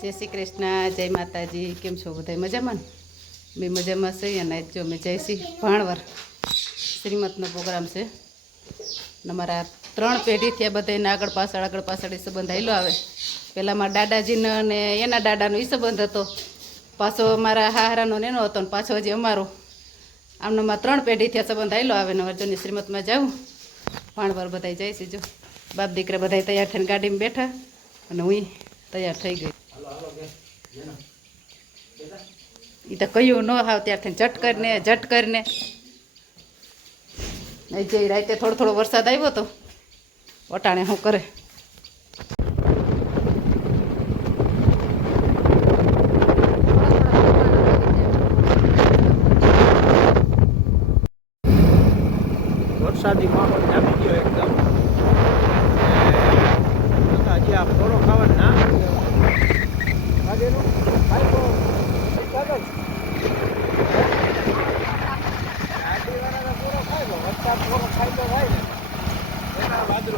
જય શ્રી કૃષ્ણ, જય માતાજી. કેમ છો બધા? મજામાં ને? મેં મજામાં છે. અને જો મેં જયશ્રી ભાણવર શ્રીમતનો પ્રોગ્રામ છે. અમારા 3 પેઢી થયા બધાને આગળ પાછળ એ સંબંધ આવેલો આવે. પહેલાં મારા દાદાજીનો અને એના દાદાનો એ સંબંધ હતો. પાછો મારા હાહરાનો એનો હતો ને પાછો હજી અમારો. આમનામાં 3 પેઢી થયા સંબંધ આવેલો આવે ને અર્જુનની શ્રીમતમાં જાઉં. ભાણવર બધા જાય છે. જો બાપ દીકરા બધા તૈયાર થઈને ગાડીમાં બેઠા અને હું તૈયાર થઈ ગઈ. એ તો કયું ન હાવ ત્યારથી ઝટ કરીને જે રાતે થોડો વરસાદ આવ્યો હતો. વટાણે શું કરે? વરસાદી માહોલ જામી ગયો એકદમ. હજી આ ફોરો ખાવા ના ગાડીનો ફાયદો ગાડીવાળાનો પૂરો ફાયદો વરસાદ પૂરો ફાયદો થાય ને એના બાજુ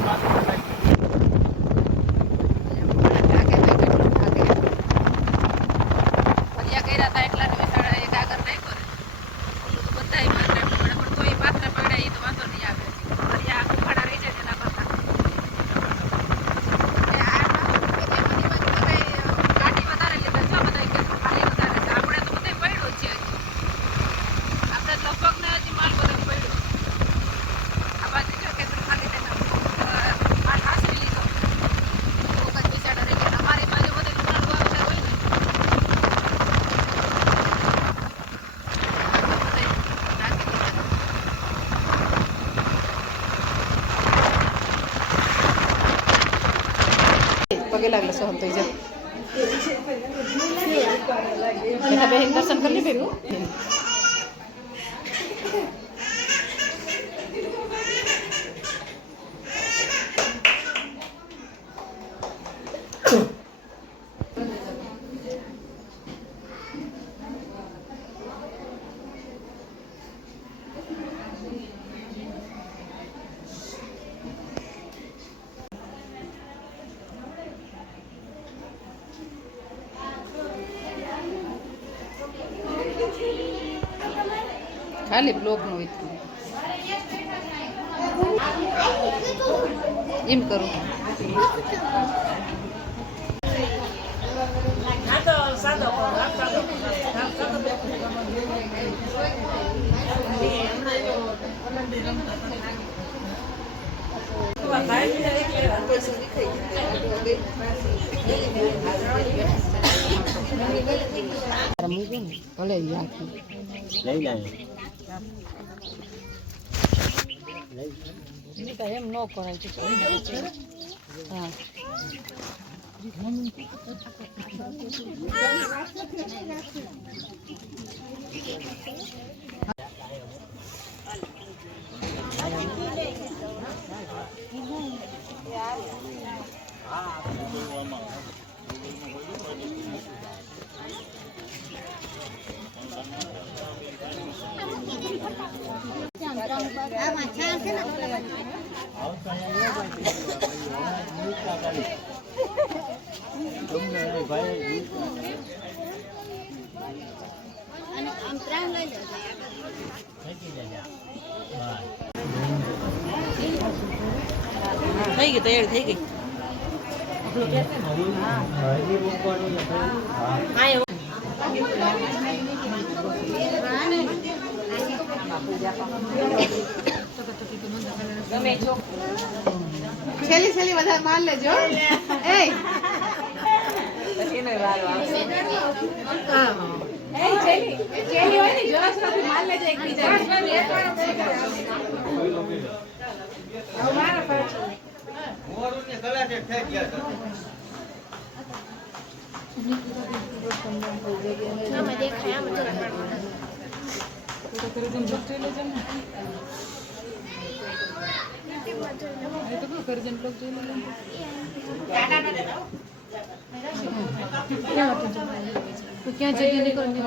પગે લાગલે સોહમ તો જા બેઠા બેહીને દર્શન કરી લે બેરું. ખાલી બ્લોકનું હોય એમ કરું. ભલે એમ ન કરાય. હા થઈ ગઈ તૈયારી થઈ ગઈ. છેલ્લી વધારે માર લેજો. ક્યાં જગ્યા નીકળવાની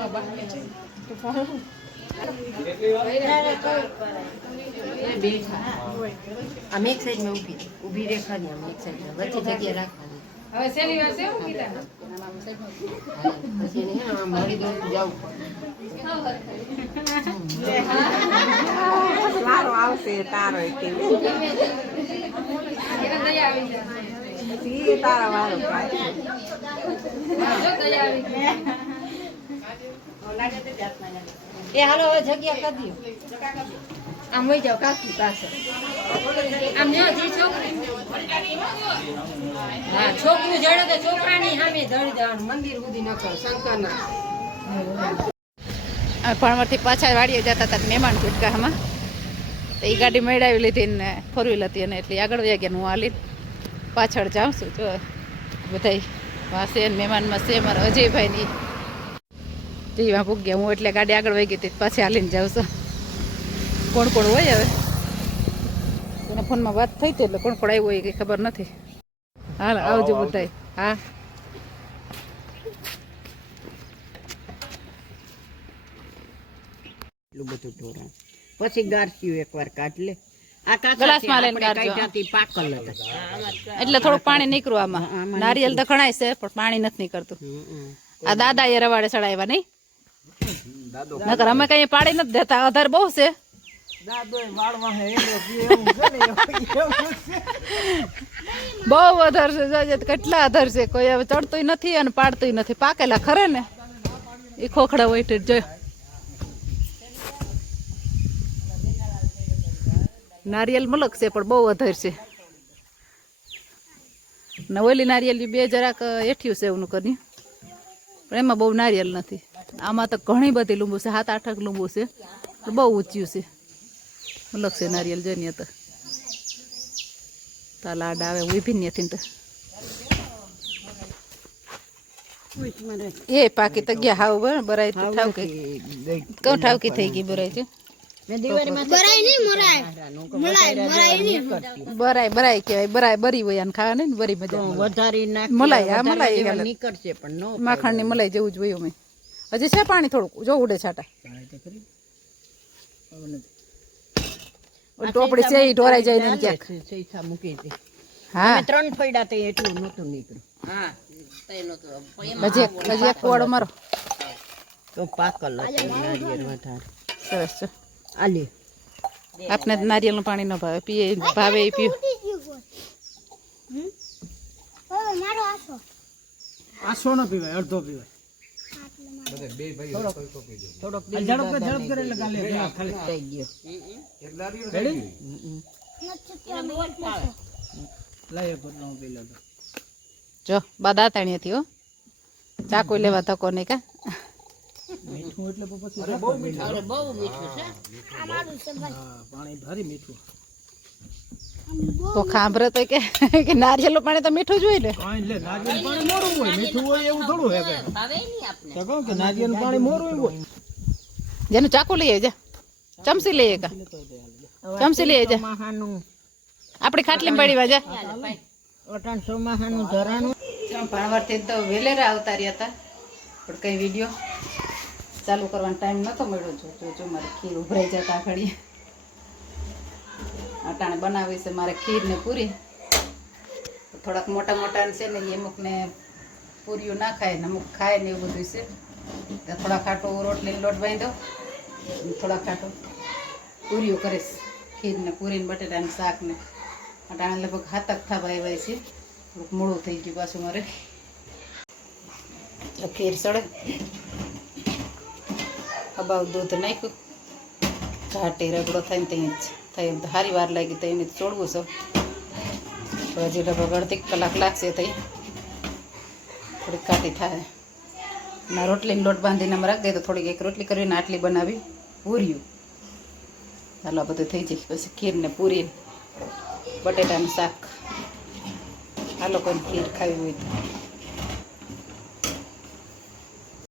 આમ એક સાઈડમાં ઊભી રેખા ની આમ એક સાઈડમાં વચ્ચે જગ્યા રાખવાની. હવે શેની વાત છે હું કીધા સારો આવશે તારો તારા વાળો એ હાલો હવે જગ્યા કરી દો આમ વહી જાવ કાકી પાસે આમ જો જે છોકરી હા છોકરું જડે તો છોકરાની સામે ધરી દેવાનું મંદિર સુધી ન કરો શંકરના ભણવરથી પાછા વાડીએ જતા હતા મહેમાન ગુટકામાં તો એ ગાડી મેળાવી લીધી ને 4 વ્હીલ હતી અને એટલે આગળ વયા ગયા હું હાલી પાછળ જાઉં છું જો બધા વાસે મહેમાનમાં છે મારા અજયભાઈની જેવા ભૂગ્યા હું એટલે ગાડી આગળ વહી ગઈ હતી પાછી હાલીને જાઉં છું કોણ કોણ હોય હવે એના ફોનમાં વાત થઈ હતી એટલે કોણ કોણ આવ્યું હોય કંઈ ખબર નથી હાલ આવજો બધાય હા એટલું બધું ઢોરણ પછી ગારસ્યું એકવાર કાઢ લે આ ગ્લાસમાં લઈને ગાળજો. પાકલ હતા એટલે થોડુંક પાણી નીકળું આમાં નારિયેલ તો ખણાય છે પણ પાણી નથી નીકળતું આ દાદા એ રવાડે ચડાવ્યા નહીં નકર અમે કઈ પાડી નથી દેતા અધર બહુ છે બહુ અધર છે જોજે તો કેટલા અધર છે કોઈ હવે ચડતું નથી અને પાડતું નથી પાકેલા ખરે ને એ ખોખડા હોય જો નારિયેલ મલક છે પણ બહુ અધર છે ને ઓલી નારિયેલ બે જરાક હેઠ્યું છે એવું કર્યું પણ એમાં બહુ નારિયેલ નથી આમાં તો ઘણી બધી લીંબુ છે 7-8 લીંબુ છે પણ બહુ ઊંચ્યું છે મલક છે નારિયેલ જોઈને તો લાડ આવે ઉભી નથી તો એ પાકી તો ગયા હાવ બરાય ઠાવકી કહું ઠાવકી થઈ ગઈ બરાય છે બરાય બરાય કહેવાય બરાય બરી હોય આને ખાવા નહીં ને બરી મજા વધારી મલાઈ આ મલાઈ નીકળશે પણ નો માખણ ની મલાઈ જેવું જ હોય મેં હજી છે પાણી થોડુંક જો ઉડે છાટા ટોપડી છે ઈ ઢોરાઈ જાય ને ક્યાંક સૈસા મૂકી દે હા 3 ફયડા તે એટલું નહોતું નીકળ્યું હા હજી એક કુવાડો મારો તો પાકલ હતું નારિયેળ વધારે સરસ છે આલી આપને નારિયેળ નું પાણી ન ભાવે પીએ ભાવે એ પીઓ આસો ન પીવાય અડધો પીવાય થોડોક ઝડપ કરે એટલે ગાલે ખાલી થઈ ગયો લાય પર નો પી લો જો બાદા તાણી હતી હો ચાકુ લેવા તકો નહીં કા મીઠું એટલે પછી બહુ મીઠું છે પાણી ભારી મીઠું તો ખાંભરે તો કે નારિયેળ નું પાણી તો મીઠું જ હોય ને કાઈ લે નારિયેળ પાણી મોરું હોય મીઠું હોય એવું થોડું હે કઈ ભાવે નહીં આપને તો કહું કે નારિયેળ પાણી મોરું હોય જેનું ચાકુ લઈએ જા ચમચી લઈએ કા ચમચી લઈએ જા માહાનું આપણી ખાટલી પડી વાજા 1800 માહાનું ધરાણું ભણવરથી તો વેલેરા આવતા રહ્યા હતા પણ કઈ વિડીયો ચાલુ કરવાનો ટાઈમ નતો મળ્યો જો મારે ખીર ઉભરાઈ જતા ઘડીએ અટાણે બનાવી છે મારે ખીર ને પૂરી થોડાક મોટા મોટા છે ને એ અમુકને પૂરીઓ ના ખાય ને અમુક ખાય ને એવું બધું છે તો થોડા ખાટો રોટલીનો લોટ બાંધ્યો થોડા ખાટો પૂરીઓ કરીશ ખીર ને પૂરી ને બટેટાનું શાક ને અટાણે લગભગ 7 થવા આવ્યા છે થોડુંક મોડું થઈ ગયું પાછું મારે ખીર સડે અબાવ દૂધ નાખ્યું ઘાટી રગડો થાય ને ત્યાં જ થાય એમ તો સારી વાર લાગી તો એને છોડવું છે તો હજી લગભગ અડધી કલાક લાગશે તો થોડીક કાટી થાય ના રોટલીનો લોટ બાંધીને અમે રાખી દે તો થોડીક એક રોટલી કરીને આટલી બનાવી પૂર્યું હાલો આ બધું થઈ જાય પછી ખીરને પૂરી બટેટાનું શાક હાલો કોઈને ખીર ખાવી હોય તો